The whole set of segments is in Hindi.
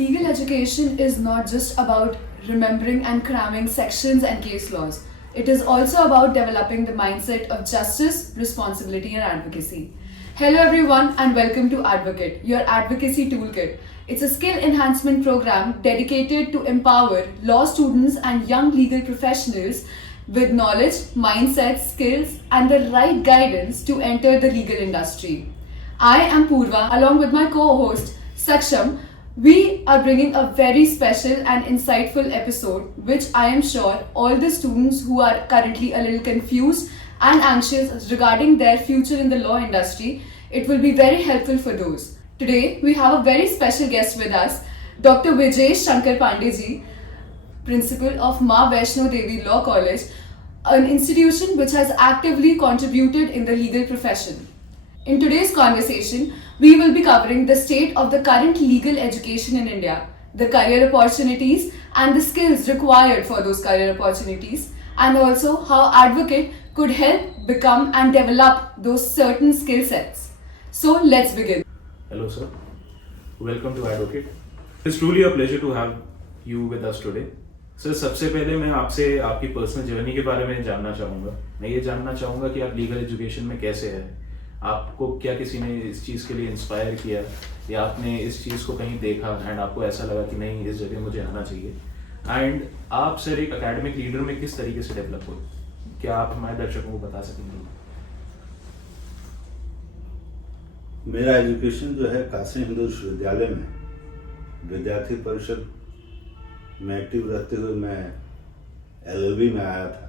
Legal education is not just about remembering and cramming sections and case laws. It is also about developing the mindset of justice, responsibility, and advocacy. Hello, everyone, and welcome to Advocate, your advocacy toolkit. It's a skill enhancement program dedicated to empower law students and young legal professionals with knowledge, mindset, skills, and the right guidance to enter the legal industry. I am Purva, along with my co-host Saksham. We are bringing a very special and insightful episode, which I am sure all the students who are currently a little confused and anxious regarding their future in the law industry, it will be very helpful for those. Today, we have a very special guest with us, Dr. Vijay Shankar Pandey, Principal of Ma Vaishno Devi Law College, an institution which has actively contributed in the legal profession. In today's conversation, we will be covering the state of the current legal education in India, the career opportunities and the skills required for those career opportunities, and also how advocate could help become and develop those certain skill sets. So let's begin. Hello sir, welcome to Advocate. It's truly a pleasure to have you with us today. Sir सबसे पहले मैं आपसे आपकी पर्सनल जर्नी के बारे में जानना चाहूँगा. मैं ये जानना चाहूँगा कि आप लीगल एजुकेशन में कैसे हैं. आपको क्या किसी ने इस चीज़ के लिए इंस्पायर किया या आपने इस चीज़ को कहीं देखा एंड आपको ऐसा लगा कि नहीं इस जगह मुझे आना चाहिए. एंड आप सर एक एकेडमिक लीडर में किस तरीके से डेवलप हुए, क्या आप हमारे दर्शकों को बता सकेंगे? मेरा एजुकेशन जो है काशी हिंदू विश्वविद्यालय में विद्यार्थी परिषद में एक्टिव रहते हुए मैं एलएलबी में आया था,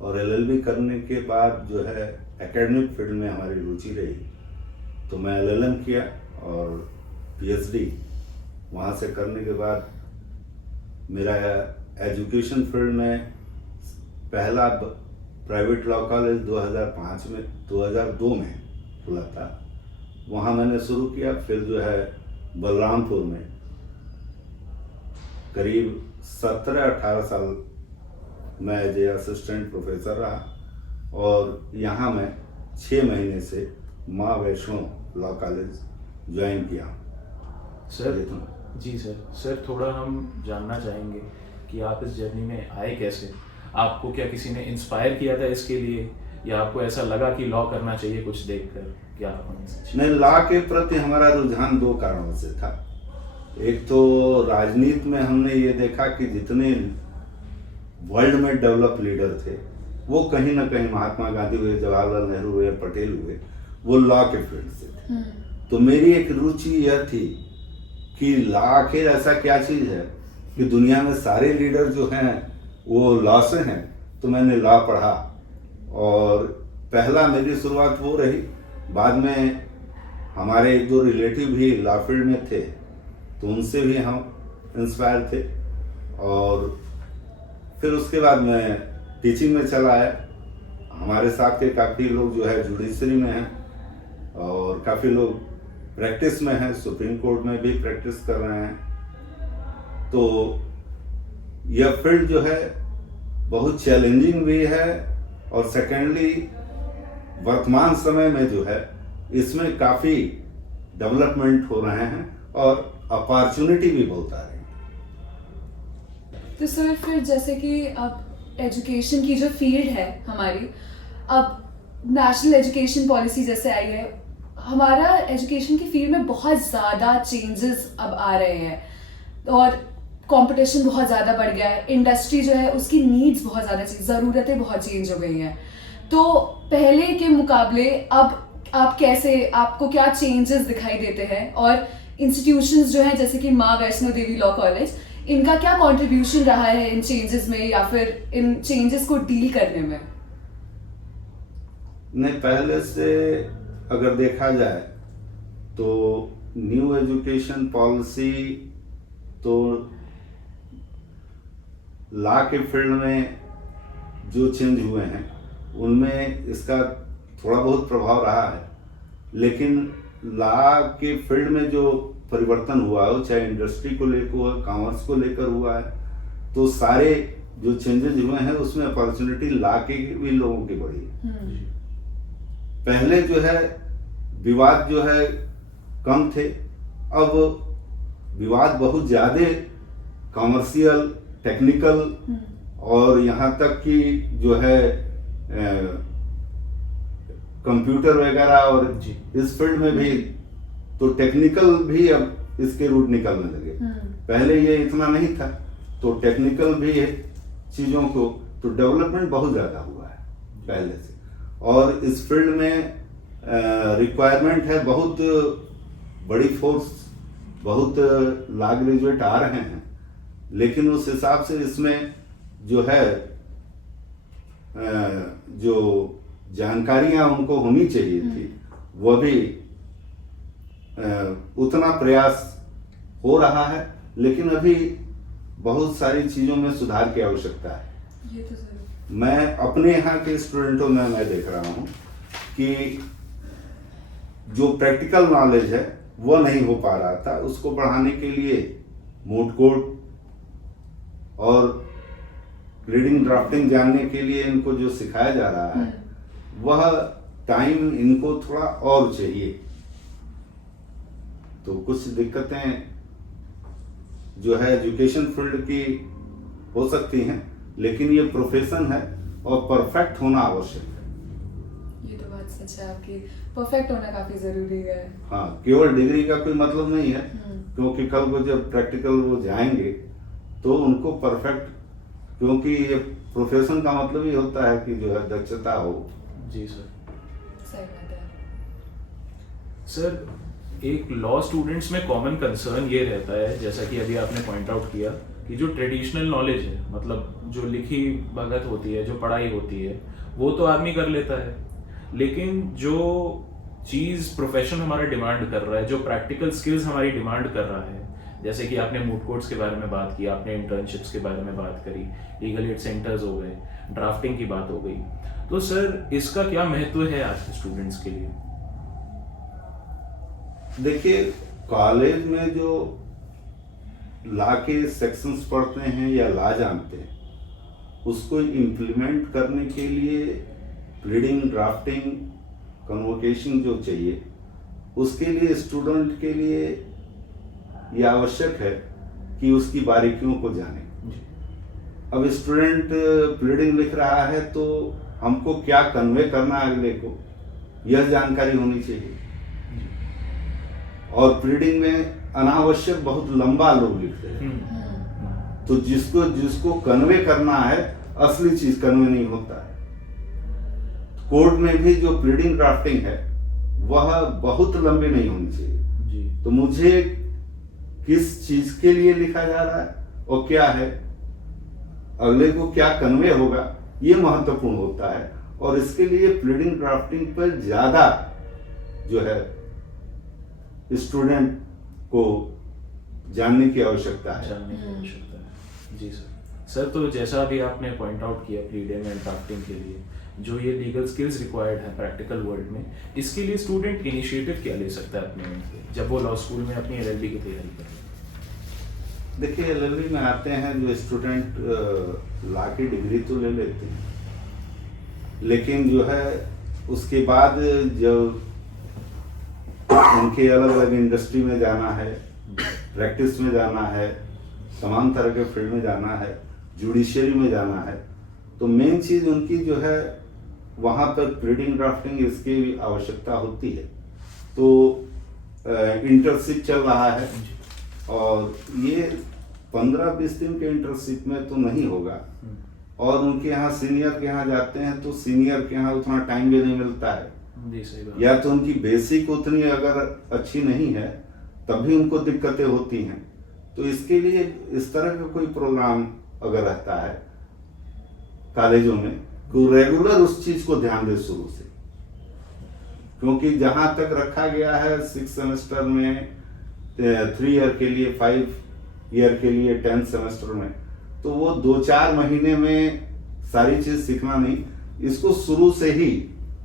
और एलएलबी करने के बाद जो है एकेडमिक फील्ड में हमारी रुचि रही, तो मैं एलएलएम किया और पीएचडी वहाँ से करने के बाद मेरा एजुकेशन फील्ड में पहला प्राइवेट लॉ कॉलेज 2002 में खुला था, वहाँ मैंने शुरू किया. फिर जो है बलरामपुर में करीब 17-18 साल मैं एज ए असिस्टेंट प्रोफेसर रहा, और यहाँ मैं 6 महीने से माँ वैष्णो लॉ कॉलेज ज्वाइन किया. सर जी सर थोड़ा हम जानना चाहेंगे कि आप इस जर्नी में आए कैसे. आपको क्या किसी ने इंस्पायर किया था इसके लिए, या आपको ऐसा लगा कि लॉ करना चाहिए कुछ देखकर? क्या नहीं, लॉ के प्रति हमारा रुझान 2 कारणों से था. एक तो राजनीति में हमने ये देखा कि जितने वर्ल्ड में डेवलप लीडर थे वो कहीं ना कहीं महात्मा गांधी हुए, जवाहरलाल नेहरू हुए, पटेल हुए, वो लॉ के फील्ड से थे. तो मेरी एक रुचि यह थी कि लॉ आखिर ऐसा क्या चीज़ है कि दुनिया में सारे लीडर जो हैं वो लॉ से हैं. तो मैंने लॉ पढ़ा, और पहला मेरी शुरुआत वो रही. बाद में हमारे 1-2 रिलेटिव भी लॉ फील्ड में थे, तो उनसे भी हम इंस्पायर थे, और फिर उसके बाद मैं टीचिंग में चला आया. हमारे साथ के काफ़ी लोग जो है जुडिशरी में हैं, और काफ़ी लोग प्रैक्टिस में हैं, सुप्रीम कोर्ट में भी प्रैक्टिस कर रहे हैं. तो यह फील्ड जो है बहुत चैलेंजिंग भी है, और सेकेंडली वर्तमान समय में जो है इसमें काफ़ी डेवलपमेंट हो रहे हैं और अपॉर्चुनिटी भी बहुत आ रही है. तो सर फिर जैसे कि अब एजुकेशन की जो फील्ड है हमारी, अब नेशनल एजुकेशन पॉलिसी जैसे आई है, हमारा एजुकेशन की फील्ड में बहुत ज़्यादा चेंजेस अब आ रहे हैं, और कंपटीशन बहुत ज़्यादा बढ़ गया है. इंडस्ट्री जो है उसकी नीड्स बहुत ज़्यादा, ज़रूरतें बहुत चेंज हो गई हैं. तो पहले के मुकाबले अब आप कैसे, आपको क्या चेंजेस दिखाई देते हैं, और इंस्टीट्यूशंस जो हैं जैसे कि माँ वैष्णो देवी लॉ कॉलेज, इनका क्या कंट्रीब्यूशन रहा है इन चेंजेस में, या फिर इन चेंजेस को डील करने में? नहीं, पहले से अगर देखा जाए तो न्यू एजुकेशन पॉलिसी तो लॉ के फील्ड में जो चेंज हुए हैं उनमें इसका थोड़ा बहुत प्रभाव रहा है, लेकिन लॉ के फील्ड में जो परिवर्तन हुआ हो, चाहे इंडस्ट्री को लेकर हुआ, कॉमर्स को लेकर हुआ है, तो सारे जो चेंजेस हुए हैं उसमें अपॉर्चुनिटी लॉ के भी लोगों की बढ़ी है. पहले जो है विवाद जो है कम थे, अब विवाद बहुत ज़्यादा कमर्शियल, टेक्निकल और यहाँ तक कि जो है कंप्यूटर वगैरह और जी। इस फील्ड में भी तो टेक्निकल भी अब इसके रूट निकलने लगे। पहले ये इतना नहीं था, तो टेक्निकल भी चीज़ों को तो डेवलपमेंट बहुत ज़्यादा हुआ है पहले से। और इस फील्ड में रिक्वायरमेंट है, बहुत बड़ी फोर्स, बहुत लॉ ग्रेजुएट आ रहे हैं, लेकिन उस हिसाब से इसमें जो है जो जानकारियां उनको होनी चाहिए थी वो भी उतना प्रयास हो रहा है, लेकिन अभी बहुत सारी चीज़ों में सुधार की आवश्यकता है। ये तो जरूर। मैं अपने यहाँ के स्टूडेंटों में मैं देख रहा हूँ कि जो प्रैक्टिकल नॉलेज है वो नहीं हो पा रहा था, उसको बढ़ाने के लिए मोड कोड और रीडिंग ड्राफ्टिंग जानने के लिए इनको जो सिखाया जा रहा है वह टाइम इनको थोड़ा और चाहिए। तो कुछ दिक्कतें जो है एजुकेशन फील्ड की हो सकती हैं, लेकिन ये प्रोफेशन है और परफेक्ट होना आवश्यक है। ये तो बात सच है आपकी, परफेक्ट होना काफी जरूरी है। हाँ, केवल डिग्री का कोई मतलब नहीं है, क्योंकि कल को जब प्रैक्टिकल वो जाएंगे तो उनको परफेक्ट, क्योंकि ये प्रोफेशन का मतलब ही होता है कि जो है दक्षता हो। जी सर। सही बात है। सर, एक लॉ स्टूडेंट्स में कॉमन कंसर्न ये रहता है, जैसा कि अभी आपने पॉइंट आउट किया, कि जो ट्रेडिशनल नॉलेज है, मतलब जो लिखी भगत होती है, जो पढ़ाई होती है, वो तो आदमी कर लेता है, लेकिन जो चीज़ प्रोफेशन हमारा डिमांड कर रहा है, जो प्रैक्टिकल स्किल्स हमारी डिमांड कर रहा है, जैसे कि आपने मूड कोड्स के बारे में बात की, आपने इंटर्नशिप्स के बारे में बात करी, लीगल एड सेंटर्स हो गए, ड्राफ्टिंग की बात हो गई, तो सर इसका क्या महत्व है आज के स्टूडेंट्स के लिए? देखिए, कॉलेज में जो लॉ के सेक्शंस पढ़ते हैं या लॉ जानते हैं, उसको इम्प्लीमेंट करने के लिए रीडिंग, ड्राफ्टिंग, कन्वोकेशन जो चाहिए, उसके लिए स्टूडेंट के लिए यह आवश्यक है कि उसकी बारीकियों को जाने। अब स्टूडेंट प्लीडिंग लिख रहा है तो हमको क्या कन्वे करना है अगले को, यह जानकारी होनी चाहिए। और प्लीडिंग में अनावश्यक बहुत लंबा लोग लिखते हैं, तो जिसको कन्वे करना है, असली चीज कन्वे नहीं होता है। कोर्ट में भी जो प्लीडिंग ड्राफ्टिंग है वह बहुत लंबी नहीं होनी चाहिए जी। तो मुझे किस चीज के लिए लिखा जा रहा है और क्या है, अगले को क्या कन्वे होगा, ये महत्वपूर्ण होता है। और इसके लिए प्लीडिंग ड्राफ्टिंग पर ज्यादा जो है स्टूडेंट को जानने की आवश्यकता है। जानने की आवश्यकता है। जी सर। सर, तो जैसा अभी आपने पॉइंट आउट किया प्लीडिंग एंड ड्राफ्टिंग के लिए जो ये लीगल स्किल्स रिक्वायर्ड है प्रैक्टिकल वर्ल्ड में, इसके लिए स्टूडेंट इनिशिएटिव क्या ले सकता है अपने end से, जब वो लॉ स्कूल में अपनी LLB की तैयारी कर रहे हैं? देखिए, LLB में आते हैं जो स्टूडेंट लॉ की डिग्री तो ले लेते हैं, लेकिन जो है उसके बाद जब उनके अलग अलग इंडस्ट्री में जाना है, प्रैक्टिस में जाना है, तमाम तरह के फील्ड में जाना है, जुडिशियरी में जाना है, तो मेन चीज़ उनकी जो है वहाँ पर प्लीडिंग ड्राफ्टिंग इसकी आवश्यकता होती है। तो इंटर्नशिप चल रहा है और ये 15-20 दिन के इंटर्नशिप में तो नहीं होगा, और उनके यहाँ सीनियर के यहाँ जाते हैं तो सीनियर के यहाँ उतना टाइम भी नहीं मिलता है। जी, सही बात। या तो उनकी बेसिक उतनी अगर अच्छी नहीं है तब भी उनको दिक्कतें होती हैं। तो इसके लिए इस तरह का कोई प्रोग्राम अगर रहता है कॉलेजों में, तो रेगुलर उस चीज को ध्यान दे शुरू से, क्योंकि जहां तक रखा गया है 6 सेमेस्टर में, 3 ईयर के लिए, 5 ईयर के लिए 10 सेमेस्टर में, तो वो 2-4 महीने में सारी चीज सीखना नहीं, इसको शुरू से ही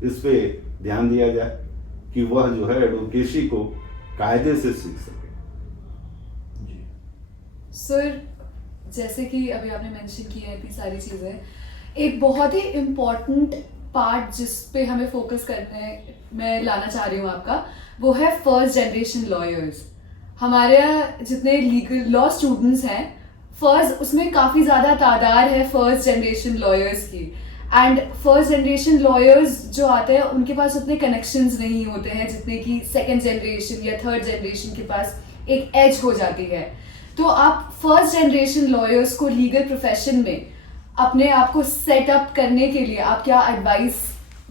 इस पे ध्यान दिया जाए कि वह जो है एडवोकेसी को कायदे से सीख सके। जी सर, जैसे कि अभी आपने मेंशन किया है इतनी सारी चीज़ें, एक बहुत ही इम्पॉर्टेंट पार्ट जिस पे हमें फोकस करने मैं लाना चाह रही हूँ आपका, वो है फर्स्ट जनरेशन लॉयर्स। हमारे यहाँ जितने लीगल लॉ स्टूडेंट्स हैं, फर्स्ट उसमें काफ़ी ज़्यादा तादाद है फर्स्ट जनरेशन लॉयर्स की। एंड फर्स्ट जनरेशन लॉयर्स जो आते हैं उनके पास उतने कनेक्शंस नहीं होते हैं जितने कि सेकंड जनरेशन या थर्ड जनरेशन के पास एक एज हो जाती है। तो आप फर्स्ट जनरेशन लॉयर्स को लीगल प्रोफेशन में अपने आप को सेटअप करने के लिए आप क्या एडवाइस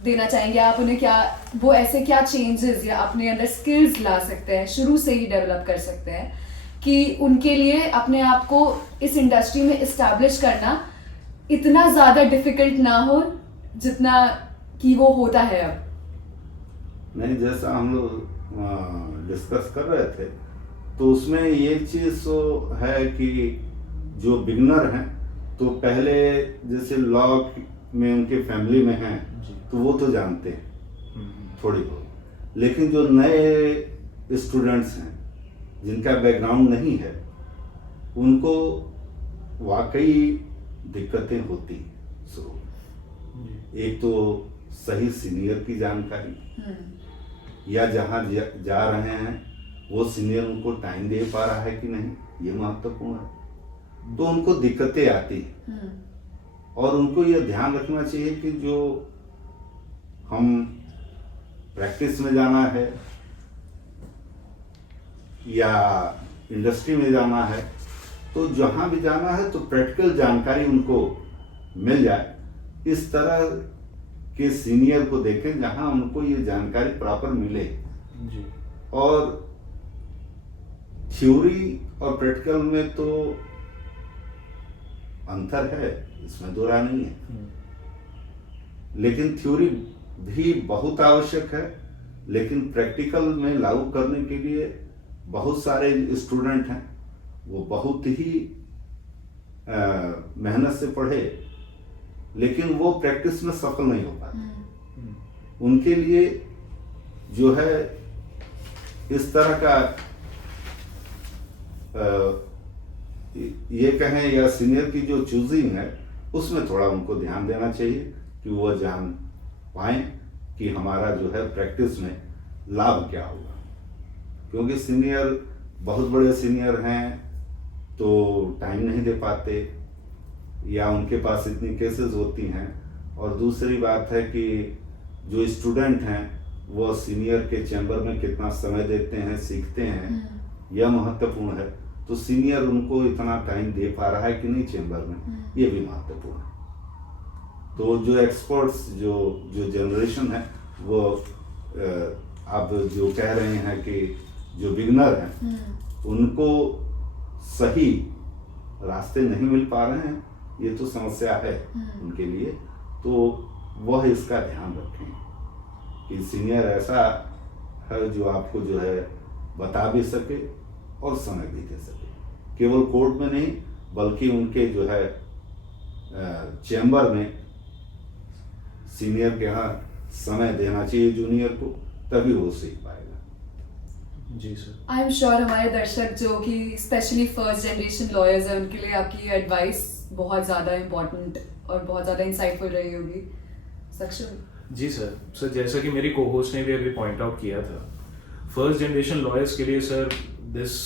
देना चाहेंगे? आप उन्हें क्या वो ऐसे क्या चेंजेस या अपने अंदर स्किल्स ला सकते हैं, शुरू से ही डेवलप कर सकते हैं कि उनके लिए अपने आप को इस इंडस्ट्री में इस्टेब्लिश करना इतना ज़्यादा डिफिकल्ट ना हो जितना कि वो होता है अब? नहीं, जैसा हम लोग डिस्कस कर रहे थे तो उसमें ये चीज़ तो है कि जो बिगनर हैं तो पहले जैसे लॉ में उनके फैमिली में हैं तो वो तो जानते हैं थोड़ी बहुत, लेकिन जो नए स्टूडेंट्स हैं जिनका बैकग्राउंड नहीं है उनको वाकई दिक्कतें होती हैं शुरू में। एक तो सही सीनियर की जानकारी या जहाँ जा रहे हैं वो सीनियर उनको टाइम दे पा रहा है कि नहीं, ये महत्वपूर्ण है। तो उनको दिक्कतें आती हैं और उनको यह ध्यान रखना चाहिए कि जो हम प्रैक्टिस में जाना है या इंडस्ट्री में जाना है तो जहाँ भी जाना है तो प्रैक्टिकल जानकारी उनको मिल जाए। इस तरह के सीनियर को देखें जहाँ उनको ये जानकारी प्रॉपर मिले जी। और थ्योरी और प्रैक्टिकल में तो अंतर है, इसमें दो राय नहीं है, लेकिन थ्योरी भी बहुत आवश्यक है। लेकिन प्रैक्टिकल में लागू करने के लिए बहुत सारे स्टूडेंट हैं वो बहुत ही मेहनत से पढ़े लेकिन वो प्रैक्टिस में सफल नहीं हो पाते। उनके लिए जो है इस तरह का ये कहें या सीनियर की जो चूजिंग है उसमें थोड़ा उनको ध्यान देना चाहिए कि वो जान पाएं कि हमारा जो है प्रैक्टिस में लाभ क्या होगा। क्योंकि सीनियर बहुत बड़े सीनियर हैं तो टाइम नहीं दे पाते या उनके पास इतनी केसेस होती हैं। और दूसरी बात है कि जो स्टूडेंट हैं वो सीनियर के चैम्बर में कितना समय देते हैं, सीखते हैं, यह महत्वपूर्ण है। तो सीनियर उनको इतना टाइम दे पा रहा है कि नहीं चैम्बर में, ये भी महत्वपूर्ण है। तो जो एक्सपर्ट्स जो जनरेशन है वो आप जो कह रहे हैं कि जो बिगनर हैं उनको सही रास्ते नहीं मिल पा रहे हैं, ये तो समस्या है उनके लिए। तो वह इसका ध्यान रखें कि सीनियर ऐसा है जो आपको जो है बता भी सके और समय भी दे सके, केवल कोर्ट में नहीं बल्कि उनके जो है चैम्बर में सीनियर के यहाँ समय देना चाहिए जूनियर को, तभी वो सीख पाएगा। जी सर। आई एम श्योर हमारे दर्शक जो कि स्पेशली फर्स्ट जनरेशन लॉयर्स हैं उनके लिए आपकी एडवाइस बहुत ज़्यादा इम्पोर्टेंट और बहुत ज़्यादा इंसाइटफुल रही होगी। सक्षम जी सर जैसा कि मेरी को-होस्ट ने भी अभी पॉइंट आउट किया था, फर्स्ट जनरेशन लॉयर्स के लिए sir this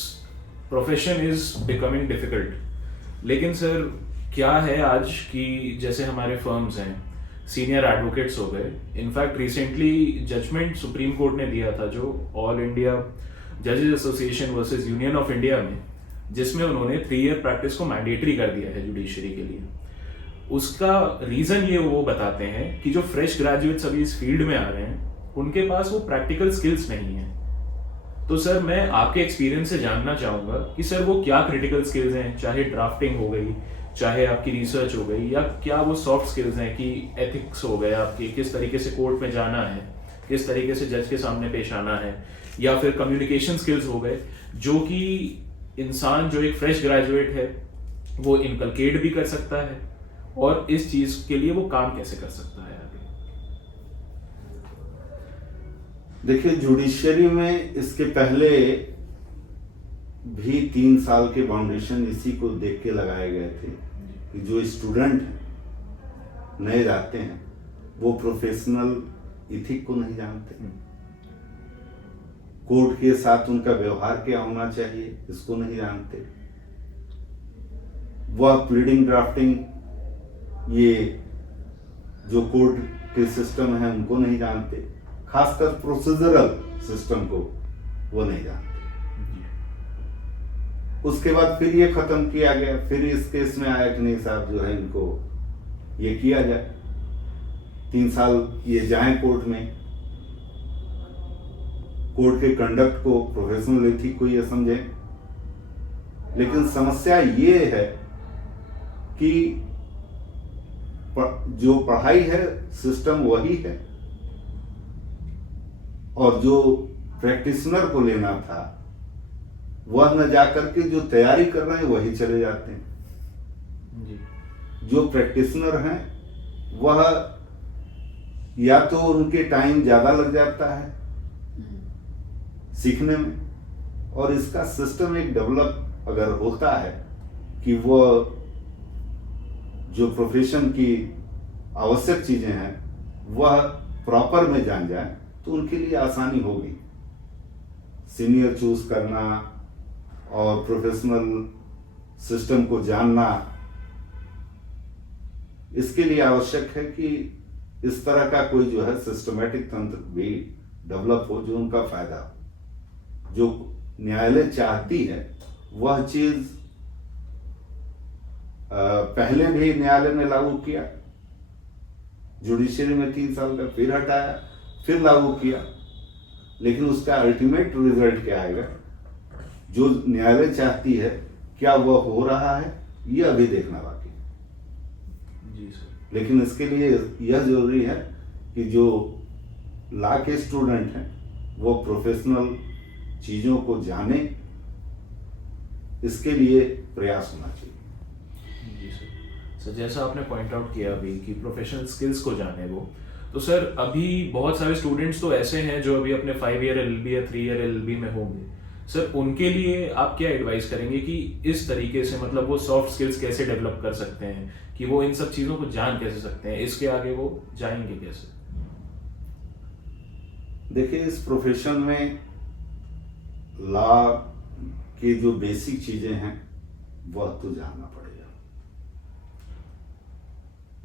profession is becoming difficult. लेकिन सर क्या है आज कि जैसे हमारे फर्म्स हैं, सीनियर एडवोकेट्स हो गए, in fact recently judgment supreme court ने दिया था जो ऑल इंडिया जजेस association versus union of India में, जिसमें उन्होंने 3 ईयर प्रैक्टिस को मैंडेटरी कर दिया है जुडिशरी के लिए। उसका रीजन ये वो बताते हैं कि जो फ्रेश ग्रेजुएट्स अभी इस फील्ड में आ रहे हैं उनके पास वो प्रैक्टिकल स्किल्स नहीं है। तो सर मैं आपके एक्सपीरियंस से जानना चाहूंगा कि सर वो क्या क्रिटिकल स्किल्स हैं, चाहे ड्राफ्टिंग हो गई, चाहे आपकी रिसर्च हो गई, या क्या वो सॉफ्ट स्किल्स हैं कि एथिक्स हो गए आपकी, किस तरीके से कोर्ट में जाना है, किस तरीके से जज के सामने पेश आना है, या फिर कम्युनिकेशन स्किल्स हो गए जो कि इंसान जो एक फ्रेश ग्रेजुएट है वो इनकलकेट भी कर सकता है और इस चीज के लिए वो काम कैसे कर सकता है आगे। देखिए जुडिशरी में इसके पहले भी 3 साल के फाउंडेशन इसी को देख के लगाए गए थे कि जो स्टूडेंट नए जाते हैं वो प्रोफेशनल इथिक को नहीं जानते, कोर्ट के साथ उनका व्यवहार क्या होना चाहिए इसको नहीं जानते। वह प्लीडिंग ड्राफ्टिंग, ये जो कोर्ट के सिस्टम है उनको नहीं जानते, खासकर प्रोसीजरल सिस्टम को वो नहीं जानते। उसके बाद फिर ये खत्म किया गया, फिर इस केस में आया कि नहीं साहब जो है इनको ये किया जाए, 3 साल ये जाएं कोर्ट में, कोर्ट के कंडक्ट को प्रोफेशनल एथिक को ये समझे। लेकिन समस्या ये है कि जो पढ़ाई है सिस्टम वही है, और जो प्रैक्टिशनर को लेना था वह न जाकर के जो तैयारी कर रहे हैं वही चले जाते हैं। जी। जो प्रैक्टिशनर हैं वह या तो उनके टाइम ज्यादा लग जाता है सीखने में, और इसका सिस्टम एक डेवलप अगर होता है कि वह जो प्रोफेशन की आवश्यक चीजें हैं वह प्रॉपर में जान जाए तो उनके लिए आसानी होगी। सीनियर चूज करना और प्रोफेशनल सिस्टम को जानना, इसके लिए आवश्यक है कि इस तरह का कोई जो है सिस्टमैटिक तंत्र भी डेवलप हो जो उनका फायदा हो। जो न्यायालय चाहती है वह चीज पहले भी न्यायालय ने लागू किया, जुडिशरी में 3 साल का, फिर हटाया, फिर लागू किया, लेकिन उसका अल्टीमेट रिजल्ट क्या आएगा, जो न्यायालय चाहती है क्या वह हो रहा है, यह अभी देखना बाकी है। जी सर। लेकिन इसके लिए यह जरूरी है कि जो लॉ के स्टूडेंट हैं वो प्रोफेशनल चीजों को जाने, इसके लिए प्रयास होना चाहिए। जी सर। सर जैसा आपने पॉइंट आउट किया अभी कि प्रोफेशनल स्किल्स को जाने वो, तो सर अभी बहुत सारे स्टूडेंट्स तो ऐसे हैं जो अभी अपने 5 ईयर एलएलबी या 3 ईयर एलएलबी में होंगे, सर उनके लिए आप क्या एडवाइस करेंगे कि इस तरीके से मतलब वो सॉफ्ट स्किल्स कैसे डेवलप कर सकते हैं, कि वो इन सब चीजों को जान कैसे सकते हैं, इसके आगे वो जाएंगे कैसे? देखिए, इस प्रोफेशन में लॉ की जो बेसिक चीजें हैं वह तो जानना पड़ेगा।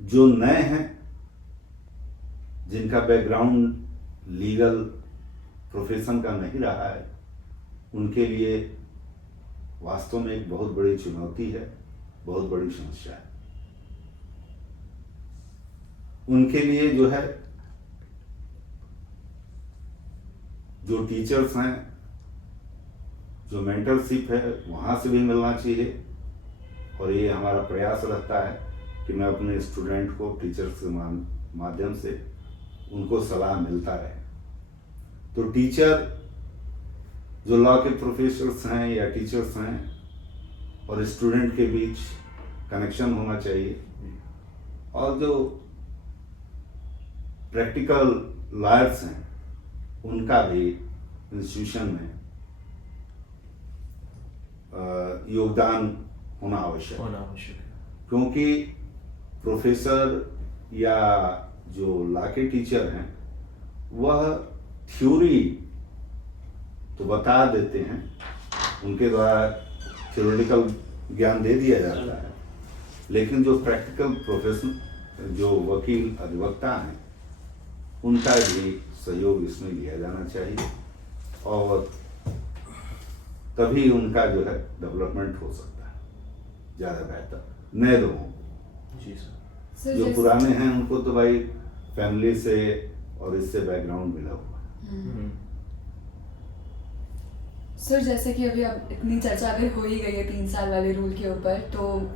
जो नए हैं, जिनका बैकग्राउंड लीगल प्रोफेशन का नहीं रहा है, उनके लिए वास्तव में एक बहुत बड़ी चुनौती है, बहुत बड़ी समस्या है। उनके लिए जो है, जो टीचर्स हैं, जो मेंटरशिप है वहां से भी मिलना चाहिए, और ये हमारा प्रयास रहता है कि मैं अपने स्टूडेंट को टीचर्स के माध्यम से उनको सलाह मिलता रहे। तो टीचर, जो लॉ के प्रोफेसर्स हैं या टीचर्स हैं, और स्टूडेंट के बीच कनेक्शन होना चाहिए, और जो प्रैक्टिकल लॉयर्स हैं उनका भी इंस्टीट्यूशन में योगदान होना आवश्यक है। क्योंकि प्रोफेसर या जो लॉ के टीचर हैं वह थ्योरी तो बता देते हैं, उनके द्वारा थ्योरेटिकल ज्ञान दे दिया जाता है, लेकिन जो प्रैक्टिकल प्रोफेशन, जो वकील अधिवक्ता हैं, उनका भी सहयोग इसमें लिया जाना चाहिए, और तभी उनका जो है डेवलपमेंट हो सकता है ज़्यादा बेहतर। नए लोगों जी सर। जो पुराने हैं उनको तो भाई फैमिली से और इससे बैकग्राउंड मिला हुआ है। सर जैसे कि अभी अब इतनी चर्चा अगर हो ही गई है 3 साल वाले रूल के ऊपर, तो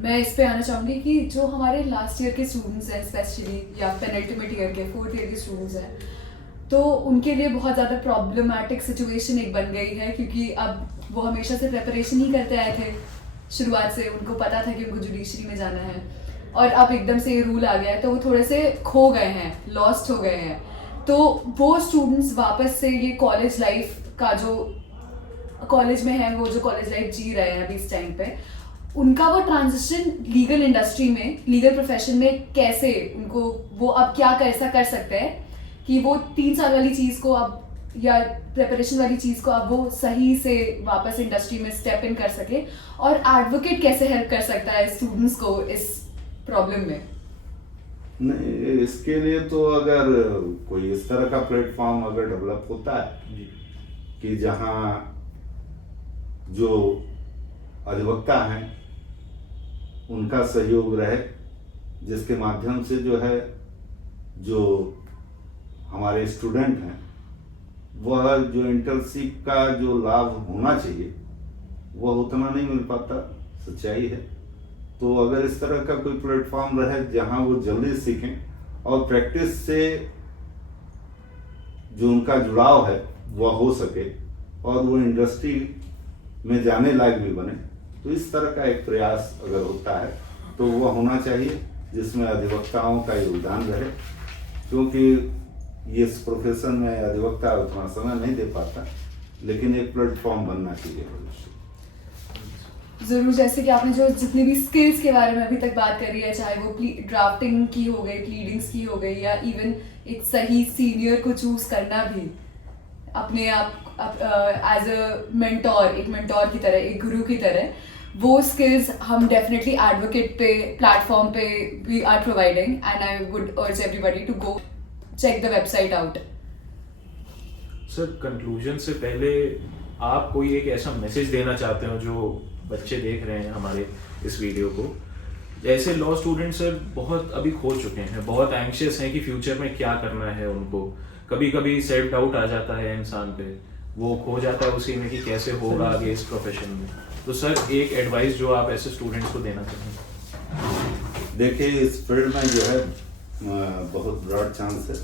मैं इस पे आना चाहूँगी कि जो हमारे लास्ट ईयर के स्टूडेंट्स हैं स्पेशली, या पेनल्टीमेट ईयर के 4th ईयर के स्टूडेंट्स हैं, तो उनके लिए बहुत ज़्यादा प्रॉब्लमैटिक सिचुएशन एक बन गई है, क्योंकि अब वो हमेशा से प्रेपरेशन ही करते आए थे शुरुआत से, उनको पता था कि उनको जुडिशरी में जाना है, और अब एकदम से ये रूल आ गया है तो वो थोड़े से खो गए हैं, लॉस्ट हो गए हैं। तो वो स्टूडेंट्स वापस से ये कॉलेज लाइफ का, जो कॉलेज में है, वो जो कॉलेज लाइफ जी रहे हैं अभी इस टाइम पे, उनका वो ट्रांजिशन लीगल इंडस्ट्री में, लीगल प्रोफेशन में कैसे उनको, वो अब क्या कैसा कर सकते हैं कि वो 3 साल वाली चीज़ को अब या प्रिपरेशन वाली चीज़ को अब वो सही से वापस इंडस्ट्री में स्टेप इन कर सके, और एडवोकेट कैसे हेल्प कर सकता है स्टूडेंट्स को इस प्रॉब्लम में? नहीं, इसके लिए तो अगर कोई इस तरह का प्लेटफॉर्म अगर डेवलप होता है जी कि जहाँ जो अधिवक्ता हैं उनका सहयोग रहे, जिसके माध्यम से जो है जो हमारे स्टूडेंट हैं वह जो इंटर्नशिप का जो लाभ होना चाहिए वह उतना नहीं मिल पाता, सच्चाई है। तो अगर इस तरह का कोई प्लेटफॉर्म रहे जहां वो जल्दी सीखें और प्रैक्टिस से जो उनका जुड़ाव है वह हो सके और वो इंडस्ट्री में जाने लायक भी बने, तो इस तरह का एक प्रयास अगर होता है तो वह होना चाहिए जिसमें अधिवक्ताओं का योगदान रहे, क्योंकि ये इस प्रोफेशन में अधिवक्ता उतना समय नहीं दे पाता, लेकिन एक प्लेटफॉर्म बनना चाहिए भविष्य। ज़रूर, जैसे कि आपने जो जितनी भी स्किल्स के बारे में अभी तक बात करी है, चाहे वो ड्राफ्टिंग की हो गई, प्लीडिंग्स की हो गई, या इवन एक सही सीनियर को चूज करना भी अपने आप एज अ मेंटोर, एक मेंटोर की तरह, एक गुरु की तरह, वो स्किल्स हम डेफिनेटली एडवोकेट पे प्लेटफॉर्म पे we are providing, and I would urge everybody to go check the website out. Sir, conclusion से पहले आप कोई एक ऐसा मैसेज देना चाहते हो जो बच्चे देख रहे हैं हमारे इस वीडियो को? जैसे लॉ स्टूडेंट सर बहुत अभी खो चुके हैं, बहुत एंग्शियस हैं कि फ्यूचर में क्या करना है उनको, कभी कभी सेल्फ डाउट आ जाता है इंसान पे, वो खो जाता है उसी में कि कैसे होगा आगे इस प्रोफेशन में। तो सर एक एडवाइस जो आप ऐसे स्टूडेंट्स को देना चाहेंगे? देखिए, इस फील्ड में जो है बहुत ब्रॉड चांस है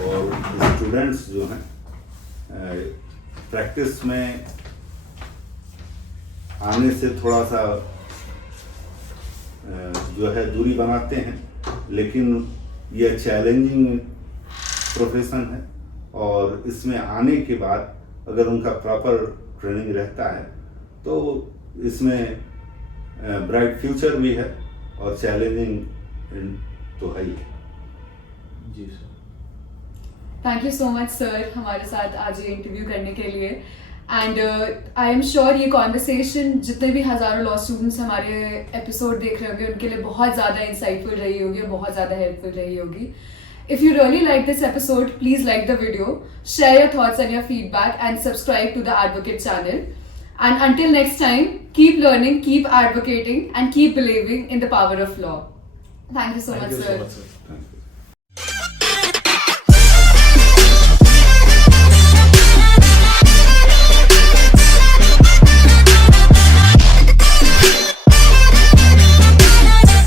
और स्टूडेंट्स जो हैं प्रैक्टिस में आने से थोड़ा सा जो है दूरी बनाते हैं, लेकिन यह चैलेंजिंग प्रोफेशन है और इसमें आने के बाद अगर उनका प्रॉपर ट्रेनिंग रहता है तो इसमें ब्राइट फ्यूचर भी है और चैलेंजिंग तो है ही। जी sir, thank you so much sir हमारे साथ आज ये इंटरव्यू करने के लिए, एंड आई एम श्योर ये कॉन्वर्सेशन जितने भी हज़ारों लॉ स्टूडेंट्स हमारे एपिसोड देख रहे होंगे उनके लिए बहुत ज़्यादा इंसाइटफुल रही होगी और बहुत ज़्यादा हेल्पफुल रही होगी। If you really like this episode, please like the video, share your thoughts and your feedback, and subscribe to the Advocate channel. And until next time, keep learning, keep advocating, and keep believing in the power of law. Thank you so much, sir. Thank you.